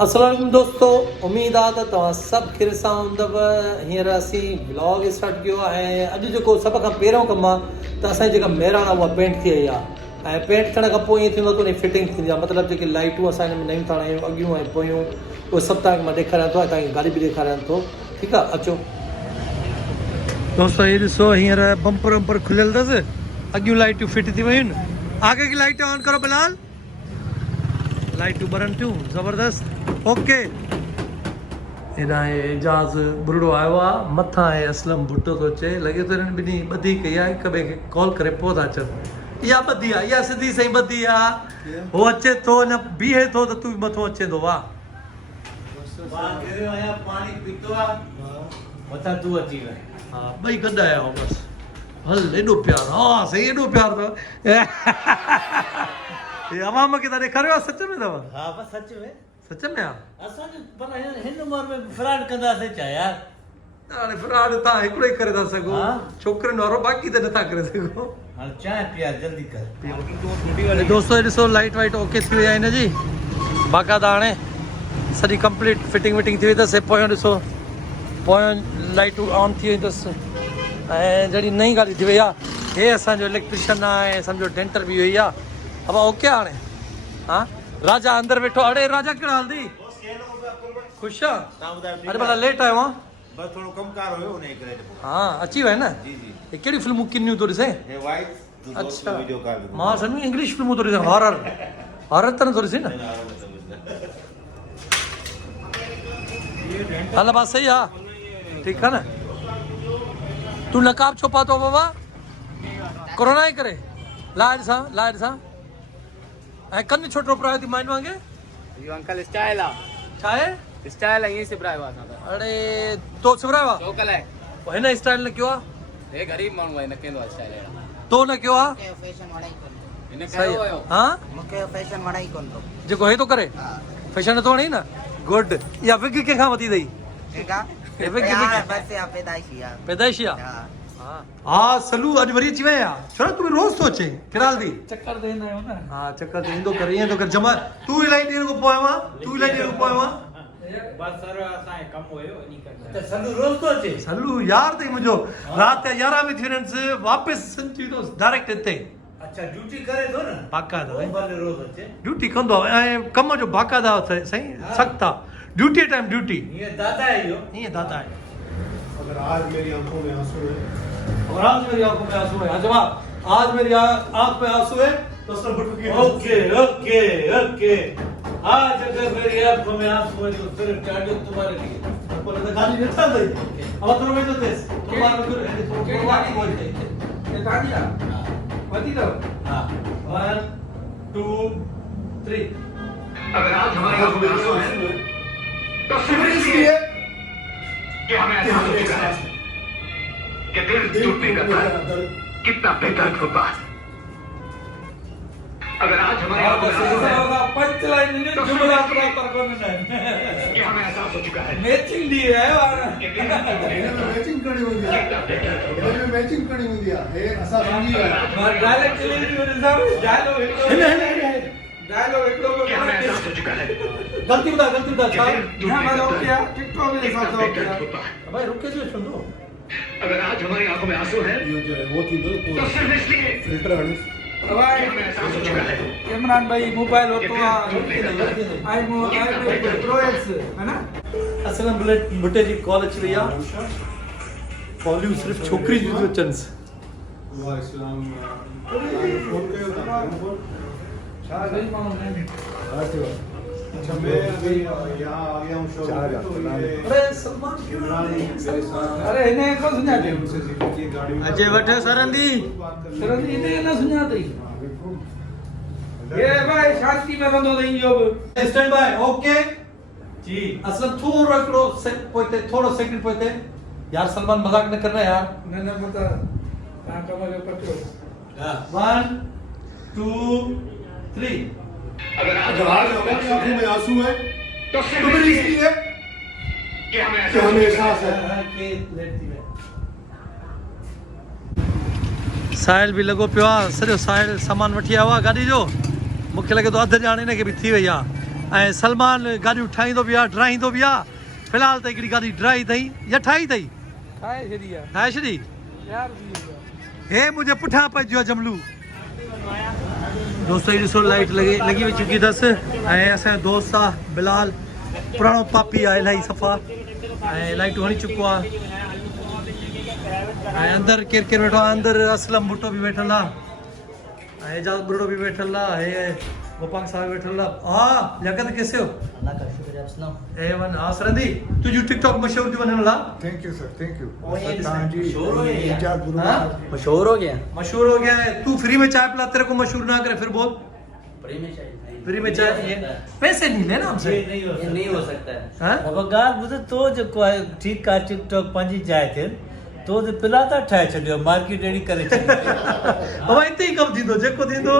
अस्सलाम वालेकुम दोस्तों, उम्मीद आहे त तव्हां सभु खिर सां हूंदव। हींअर असीं व्लॉग स्टार्ट कयो आहे ऐं अॼु जेको सभ खां पहिरियों कमु आहे त असांजी जेका मेरान आहे उहा पेंट थी वई आहे ऐं पेंट थियण खां पोइ ईअं थींदो आहे त उन फिटिंग थींदी आहे। मतिलबु जेके लाइटूं असां हिन में नयूं था हणायूं, अॻियूं ऐं पोयूं, उहे सभु तव्हांखे मां ॾेखारियां थो ऐं तव्हांखे गाॾी बि ॾेखारियां थो। ठीकु आहे, अचो दोस्तों। ये ॾिसो, हींअर बम्पर वम्पर खुलियल अथसि, अॻियूं लाइटूं फिट थी वियूं आहिनि। आगे की लाइटें ऑन करो बिलाल, लाइटूं ॿरनि थियूं ज़बरदस्त। ओके, हेॾां एजाज़ बुरड़ो आयो आहे, मथां आहे असलम भुट्टो थो अचे। लॻे थो हिननि ॿिन्ही ॿधी कई आहे, हिक ॿिए खे कॉल करे पोइ था अचनि। इहा ॿधी आहे, इहा सिधी सही ॿधी आहे। हो अचे थो न बीहे थो त तूं बि मथो अचे थो। वाह, पानी पीतो आहे, मथां तूं अची वई। हा, ॿई गॾु आया आहियूं बसि। हल, एॾो प्यार, हा सही, एॾो प्यार अथव। ये अवाम खे त ॾेखारियो आहे, सच में अथव? हा बस सच में, सच में आहे। असांजो पर हिन उमिरि में फ्रॉड कंदासीं छा यार। हाणे फ्रॉड तव्हां हिकिड़ो ई करे था सघो, छोकिरियुनि वारो, बाक़ी त नथा करे सघो। हाणे चांहि पीआ, जल्दी कर। दोस्तों ये ॾिसो, लाइट वाइट ओके थी वई आहे हिन जी, बाक़ाइदा हाणे सॼी कंप्लीट फिटिंग विटिंग थी वई अथसि। पोयों ॾिसो, पोयों लाइटूं ऑन थी वई अथसि ऐं जहिड़ी नई गाॾी थी वई आहे। हे असांजो इलेक्ट्रिशियन आहे ऐं सम्झो डेंटर बि वई आहे। अब ओके हाणे। हाँ, राजा अंदर बैठो। अरे राजा कहिड़ा हाल थी? ख़ुशि आहे? अरे भला लेट आयो आहे? बस थोड़ो कमकार हुयो उन करे। हाँ, अची वए न। जी जी। ये कहिड़ी फिल्मूं किनियूं थो ॾिसे? हे वाइट अच्छा, वीडियो कॉल मां सभई इंग्लिश फिल्मूं थो ॾिसां। हॉरर हॉरर त नथो ॾिसे न? हल बस सही आहे, ठीकु आहे न। तूं नकाब छो पातो बाबा? कोरोना जे करे? लाइ ॾिसां, लाइ ॾिसां। ऐं कनि छो टोपरायो थी माइन वांगे? यो अंकल स्टाइल आ। छा आहे स्टाइल है, यही सिबरायो आहे असां। अरे तो सिबरायो आहे? लोकल है। पोइ हिन स्टाइल न कयो आहे? हे गरीब माण्हू आहे, न कंदो आहे स्टाइल अहिड़ा। तो न कयो आहे? मूंखे फैशन वणे ई कोन। हिन सही कयो आहे। हुयो। हाँ, मूंखे फैशन वणे ई कोन थो। जेको हे थो करे फैशन नथो वणे न। गुड। इहा विग कंहिंखां वठी अथई? ठीकु आहे, हे विग बसि या पैदाइशी आहे। पैदाइशी आहे? हा, हाँ सलू अॼु वरी अची वया। छो न तूं रोज़ थो अचे? कहिड़ा हाल थी? चक्कर देना है ना। हाँ, चक्कर त ईंदो कर, ईअं थो कर। जमा तूं इलाही ॾींहं खां पोइ आयो आहे, तूं इलाही ॾींहं खां पोइ आयो आहे। बस सर असांखे कम हुयो नी करदा। त सलू रोज तो अचे? सलू यार अथई मुंहिंजो। राति जा 11 बि थी वञनि, वापसि संची थो डायरेक्ट हिते। अच्छा, ड्यूटी करे थो न? बाक़ाइदा भले रोज अचे। ड्यूटी कंदो आहे ऐं कम जो बाक़ाइदा अथई साईं, सख़्तु आहे। Duty time duty. ये दादा है यो। ईअं दादा आहे। अगर आज मेरी आंखों में आंसू है, और आज मेरी आंखों में आंसू है। जवाब, आज मेरी आंख में आंसू है तो असलम भुट्टो की। Okay okay okay. आज अगर मेरी आंखों में आंसू है तो सिर्फ चार्जर तुम्हारे लिए। पर तो गाली नथा दई। अब तो मैं तो देस तुम्हारा फिर तो गाली बोल दे। ये गालिया वती दो। हां, 1 2 3। अगर आज हमारी आंखों में आंसू है तो सिर्फ इसलिए कि हमें एहसास हो चुका है कि दिल टूटने का दर्द कितना बेदर्द होता है। अगर आज हमारी आंखों में आंसू है पंच लाइन ने जुमला प्रॉपर करना है कि हमें एहसास हो चुका है मैचिंग दी है कि दिल टूटने हिन में मैचिंग करणी हूंदी आहे, कितना बेदर्द हिन में मैचिंग करणी हूंदी आहे। हे असां सम्झी विया। मां डायरेक्ट डिलीवरी में साहब डायलॉग हिकिड़ो डायलॉग हिकिड़ो कि हमें एहसास हो चुका है गलती बता कि छा? दिल ना मैं टूटने का ओके दर्द टिकटॉक में कितना देखा बेदर्द था। होता है। भाई रुक के जो सुनो। अगर आज हमारी आंखों में आंसू है इहो जो है वो थींदो तो सिर्फ इसलिए फिल्टर हणी। भाई कि हमें एहसास हो चुका है इमरान भाई मोबाइल कि होतो दिल आई प्रो एक्स है ना। असलम भुट्टे जी कॉल अची वई आहे। कॉलियूं सिर्फ़ु छोकिरी जूं थियूं अचनि। वाह इस्लाम फोन कयो था। छा गई मां ने। अच्छा, मैं अभी यहाँ आ गया हूँ शो में, तो ये अरे सलमान इमरान मेरे साथ अरे इन्हें को सुना दे उनसे जिक्र की गाड़ी में अजय वठे सरंदी बात करनी सरंदी इन्हें ना सुना दई। हाँ, बिल्कुल। ये भाई शांति में रहंदो दई जो स्टैंड बाय। ओके जी। असलम थोड़ो हिकिड़ो पोइते, थोड़ो सेकंड पोइते। यार सलमान मजाक न करना यार। न न पता कहां कमर जो पटो। 1 2 3। अगर आज अगर आज हमारी आंखों में आंसू है तो तो सिर्फ फिर इसलिए इसलिए कि हमें कि हमें एहसास है। साहिल बि लॻो पियो आहे, सॼो साहिल सामान वठी आयो आहे गाॾी जो। मूंखे लॻे थो अधु ॼाण हिनखे बि थी वई आहे। ऐं सलमान गाॾियूं ठाहींदो बि आहे ड्राईंदो बि आहे फ़िलहालु त हिकिड़ी गाॾी ड्राई अथई या ठाही अथई ठाहे छॾी हे मुंहिंजे पुठियां पइजी वियो जमलू दोस्तो हीअ ॾिसो लाइट लॻी वई चुकी अथसि ऐं असांजो दोस्त आहे बिलाल पुराणो पापी आहे इलाही सफ़ा ऐं लाइटूं हणी चुको आहे ऐं अंदरि केरु केरु वेठो आहे अंदरि असलम भुट्टो बि वेठल आहे ऐं एजाज़ बुर्ड़ो भी बैठल है गोपाल साहब बैठल हा लियाकत कैसे हो अल्लाह का शुक्र है सुनाओ ए1 हाँ सरंदी तुझी टिकटॉक मशहूर थी वञण ला thank you sir thank you मशहूर हो गया मशहूर हो गया है तू फ्री में चाय पिला तेरे को मशहूर ना करे फिर बोल फ्री में चाय ये पैसे नहीं लेना हमसे ये नहीं हो सकता है हाँ अब ॻाल्हि ॿुध तो जेको आहे ठीकु आहे टिकटॉक पंहिंजी जाइ ते तो त पिला था ठाहे छॾियो मार्केट अहिड़ी करे छॾी बाबा इते ही कम थींदो जेको थींदो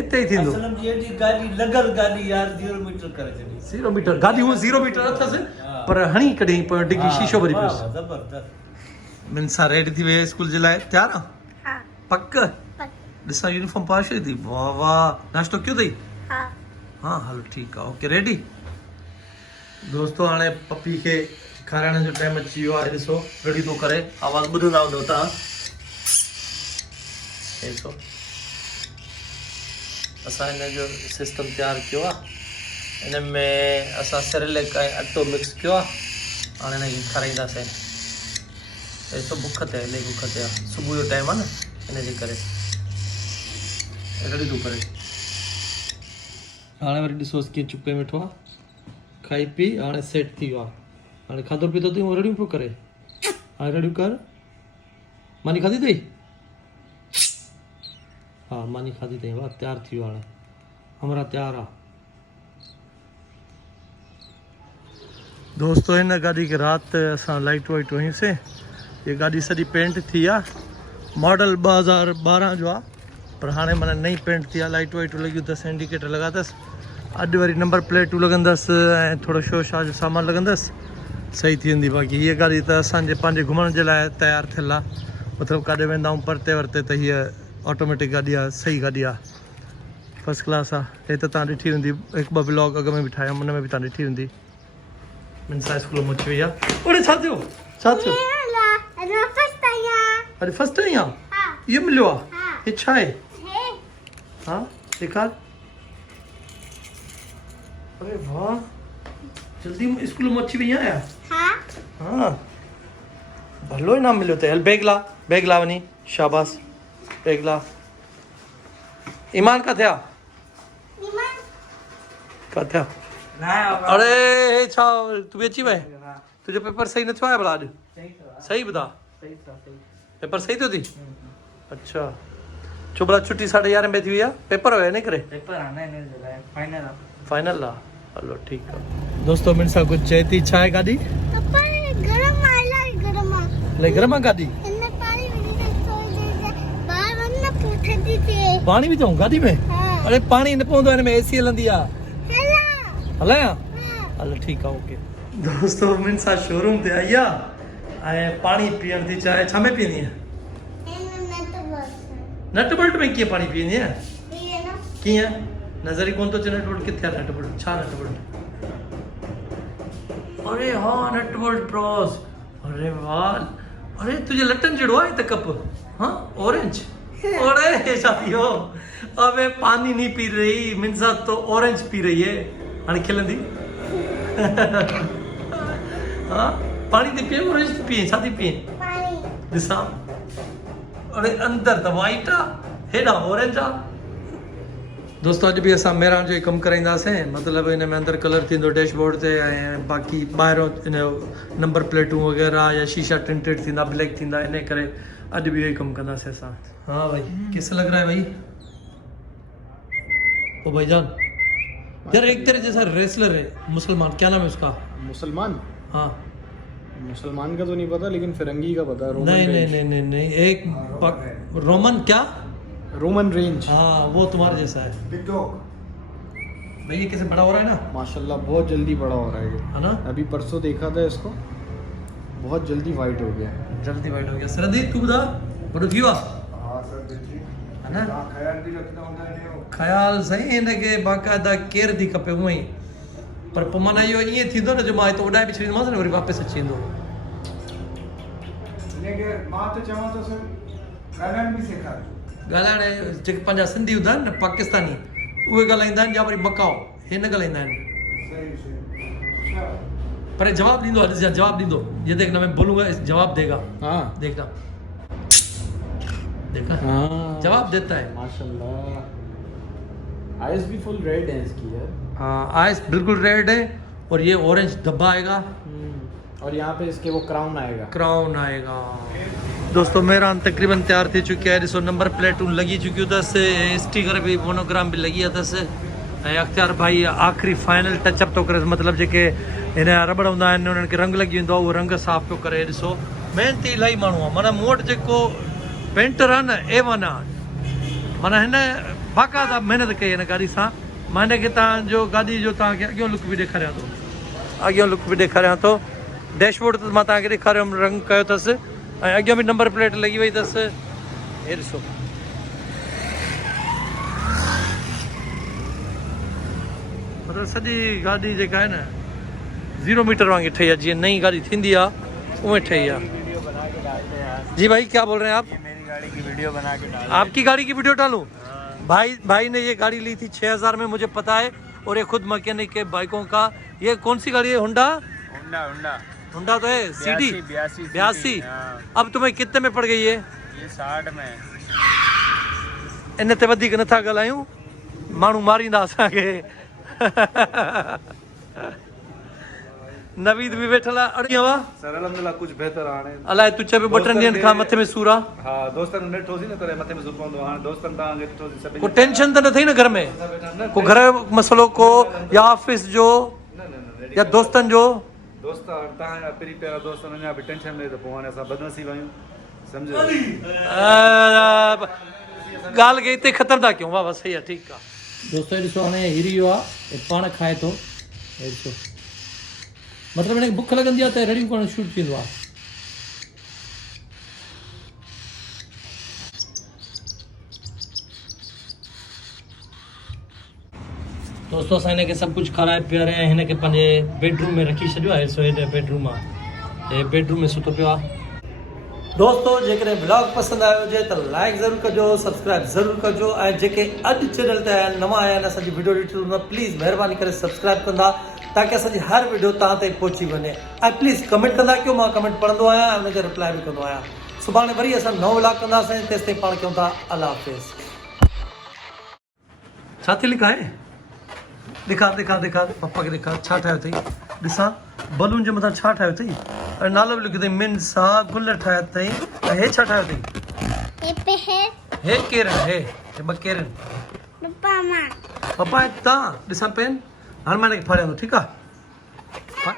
इते ही थींदो असलम जी एॾी गाॾी लॻल गाॾी यार 0 मीटर करे छॾी 0 मीटर गाॾी हूअ 0 मीटर अथसि पर हणी कढई पर डिगी शीशो भरी पियोसि वाह, ज़बरदस्त मिनसा रेडी थी वई स्कूल जे लाइ तयार आहे हाँ पक ॾिसां यूनिफॉर्म पाए छॾी थी वाह वाह नाश्तो कयो अथई हाँ हाँ हलो ठीकु आहे ओके रेडी दोस्तो हाणे पपी खे खाराइण जो टाइम अची वियो आहे ॾिसो रेडी थो करे आवाज़ ॿुधंदा हूंदव तव्हां ॾिसो असां हिन जो सिस्टम तयारु कयो आहे हिन में असां सेरेलेक ऐं अटो मिक्स कयो आहे हाणे हिनखे खाराईंदासीं ॾिसो बुख ते इलाही बुख ते आहे सुबुह जो टाइम आहे न हिन जे करे रेडी थो करे हाणे वरी ॾिसोसि कीअं चुप वेठो आहे खाई पी हाणे सेट थी वियो आहे हाणे खाधो पीतो अथई रड़ियूं पियो करे हाणे रड़ियूं कर मानी खाधी अथई हा मानी खाधी अथई वाह तयारु थी वियो हाणे हमरा तयारु आहे दोस्तो हिन गाॾी खे राति असां लाइटूं वाइटूं हईंसीं हीअ गाॾी सॼी पेंट थी आहे मॉडल 2012 जो आहे पर हाणे माना नई पेंट थी आहे लाइटूं वाइटूं लॻियूं अथसि इंडिकेटर लॻा अथसि अॼु वरी नंबर प्लेटूं लॻंदसि ऐं थोरो शो शा जो सामान लॻंदसि सही थी वेंदी बाक़ी हीअ गाॾी त असांजे पंहिंजे घुमण जे लाइ तयारु थियल आहे मतिलबु काॾे वेंदा आहियूं परते वरते त हीअ ऑटोमेटिक गाॾी आहे सही गाॾी आहे फस्ट क्लास आहे हे त तव्हां ॾिठी हूंदी हिकु ॿ ब्लॉग अॻ में बि ठाहिया हुन में बि तव्हां ॾिठी हूंदी मिनसा स्कूल में अची वई आहे ओड़े छा थियो अरे फस्ट टाइम आहे इहो मिलियो आहे हे छा आहे हा ॾेखार अरे वाह जल्दी स्कूल में अची वई आहियां हाँ भलो इनाम मिलियो अथई हल बैग ला वञी शाबाश बैग ला ईमान किथे आहे किथे आहे अरे हे छा तूं बि अची वए तुंहिंजो पेपर सही नथो आहे भला अॼु सही ॿुधा पेपर सही थो थी अच्छा छो भला छुट्टी 11:30 में थी वई आहे पेपर हुया इन करे फाइनल आहे हलो ठीकु आहे दोस्तो मिनसा कुझु चए थी छा आहे गाॾी इलाही गरम आहे गाॾी पाणी बि अथऊं गाॾी में अरे पाणी न पवंदो हिन में एसी हलंदी आहे हलायां हलो ठीकु आहे ओके दोस्तो मिनसा शोरूम ते आई आहे ऐं पाणी पीअण थी चाहे छा में पीअंदी आहे नट बोल्ट में कीअं पाणी पीअंदी आहे कीअं नज़र ई कोन थो अचे नट बोल्ट किथे आहे नट बोल्ट छा नट बोल्ट अरे हाँ नट बोल्ट प्रोस अरे वाह अरे तुझे लटन जहिड़ो आहे त कप हाँ ऑरेंज अरे साथियो अबे पानी नहीं पी रही मिनसा तो ऑरेंज पी रही है हाणे खिलंदी हाँ पानी थी पिए ऑरेंज थी पिए छा थी पिए ॾिसां अरे अंदर त वाइट आहे हेॾा ऑरेंज आहे दोस्तो अॼु बि असां मेरान जो ई कमु कराईंदासीं मतिलबु हिन में अंदरि कलर थींदो डैशबोर्ड ते ऐं बाक़ी ॿाहिरों हिन जो नंबर प्लेटूं वग़ैरह या शीशा टिंटेड थींदा ब्लैक थींदा इन करे अॼु बि इहो ई कमु कंदासीं असां हाँ भाई कैसा लग रहा है भाई ओ भाईजान यार एक तेरे जैसा रेसलर है मुसलमान क्या नाम है उसका मुसलमान हाँ मुसलमान का तो नहीं पता लेकिन फिरंगी का पता है नहीं एक रोमन क्या रोमन रेंज हाँ वो तुम्हारे जैसा है टिकटॉक भाई ये कैसे बड़ा हो रहा है ना माशाल्लाह बहुत जल्दी बड़ा हो रहा है ये है ना अभी परसों देखा था इसको बहुत जल्दी वाइट हो गया जल्दी वाइट हो गया सरदी तू बता बड़ो क्यों हाँ सर है ना ख्याल भी रखना होता है ख़्याल साईं हिनखे बाक़ाइदा केयर थी खपे हूअं ई पर पोइ माना इहो ईअं थींदो न जो मां हिते उॾाए बि छॾींदोमांसि न वरी वापसि अची वेंदो हिनखे मां त चवां थो सर ॻाल्हाइण बि सेखार ॻाल्हाइण जेके पंहिंजा सिंधी हूंदा आहिनि न पाकिस्तानी उहे ॻाल्हाईंदा आहिनि या वरी मकाओ हे न ॻाल्हाईंदा आहिनि सही सही अच्छा पर जवाब ॾींदो आहे ॾिस जवाब ॾींदो ये देख ना मैं बोलूंगा जवाब देगा हाँ देखना देखा हाँ जवाब देता है माशाल्लाह आइस भी फुल रेड है इसकी यार हाँ आइस बिल्कुल रेड है और ये ऑरेंज डब्बा आएगा और यहाँ पे इसके वो क्राउन आएगा क्राउन आएगा दोस्तों मेरा तकरीबन तैयार थी चुकी है ॾिसो नंबर प्लेटूं लगी चुकी अथसि स्टिकर भी मोनोग्राम भी लगी अथसि ऐं अख़्तियार भाई आख़िरी फाइनल टचअप थो करे मतिलबु जेके हिन जा रबड़ हूंदा आहिनि उन्हनि खे रंग लॻी वेंदो आहे उहो रंग साफ़ पियो करे ॾिसो महिनती इलाही माण्हू आहे माना मूं वटि जेको पेंटर आहे न A1 आहे माना हिन बाक़ाइदा महिनत कई हिन गाॾी सां मां हिनखे तव्हांजो गाॾी जो तव्हांखे अॻियों लुक बि ॾेखारियां थो अॻियों लुक बि ॾेखारियां थो डैशबोर्ड ते मां तव्हांखे ॾेखारियो रंग कयो अथसि ऐं अॻियां बि नंबर प्लेट लॻी वई अथसि हे ॾिसो मतिलबु सॼी गाॾी जेका आहे न 0 मीटर वांगुरु ठही आहे जीअं नई गाॾी थींदी आहे उहे ठही आहे वीडियो बना के डालते हैं यार जी भाई क्या बोल रहे हैं आप मेरी गाड़ी की वीडियो बना के डाल आपकी गाड़ी की वीडियो डालूं भाई ने ये गाड़ी ली थी 6000 में मुझे पता है और ये खुद मैकेनिक के बाइकों का ये कौन सी गाड़ी है होंडा होंडा होंडा होंडा तो है सीडी 82 अब तुम्हें कितने में पड़ गई है ये 60 में इन ते वधीक नथा ॻाल्हायूं माण्हू मारींदा असांखे नवीद भी वेठल आहे अड़ियां वा सर अलहमदुलिल्लाह कुछ बेहतर हाणे अलाए तू चए पियो 2 ॾींहंनि खां मथे में सूर आहे हा दोस्तनि ॾिठोसीं न करे मथे में सूर पवंदो हाणे दोस्तनि तव्हांखे ॾिठोसीं सभिनी को टेंशन त न थई न घर में को घर जो मसलो को या ऑफिस जो या दोस्तनि जो दोस्त तव्हांजा पहिरीं पहिरियां दोस्त अञा बि टेंशन में त पोइ हाणे असां बदनसीब आहियूं सम्झो ॻाल्हि खे हिते ख़तमु था कयूं वाह वाह सही आहे ठीकु आहे दोस्तो ॾिसो हाणे हिरी वियो आहे पाण खाए थो ॾिसो मतिलबु हिनखे बुख लॻंदी आहे त रेडिंग करणु शूट थींदो आहे दोस्तो असां हिनखे सभु कुझु खाराए पीआरे ऐं हिनखे पंहिंजे बेडरूम में रखी छॾियो आहे ॾिसो हेॾे बेडरूम आहे हे बेडरूम में सुतो पियो आहे दोस्तो जेकॾहिं ब्लॉग पसंदि आयो हुजे त लाइक ज़रूरु कजो सब्सक्राइब ज़रूरु कजो ऐं जेके अॼु चैनल ते आया नवां आया आहिनि असांजी वीडियो ॾिठी हूंदा प्लीज़ महिरबानी करे सब्सक्राइब कंदा ताकी असांजी हर वीडियो तव्हां ताईं पहुची वञे ऐं प्लीज़ कमेंट कंदा कयो मां कमेंट पढ़ंदो आहियां ऐं हुनखे रिप्लाई बि कंदो आहियां सुभाणे वरी असां नओं व्लॉग कंदासीं तेसि ताईं पाण कयूं था अल्लाह हाफ़िज़ छा थी लिखाए ॾेखार पप्पा खे ॾेखार छा ठाहियो अथई ॾिसां बलून जे मथां छा ठाहियो अथई ऐं नालो बि लिखियो अथई मिन सां गुल ठाहिया अथई ऐं हे छा ठाहियो अथई हे केरु आहे हे ॿ केरु आहिनि पप्पा तव्हां ॾिसां पेन हाणे मां हिनखे फाड़ियां थो ठीकु आहे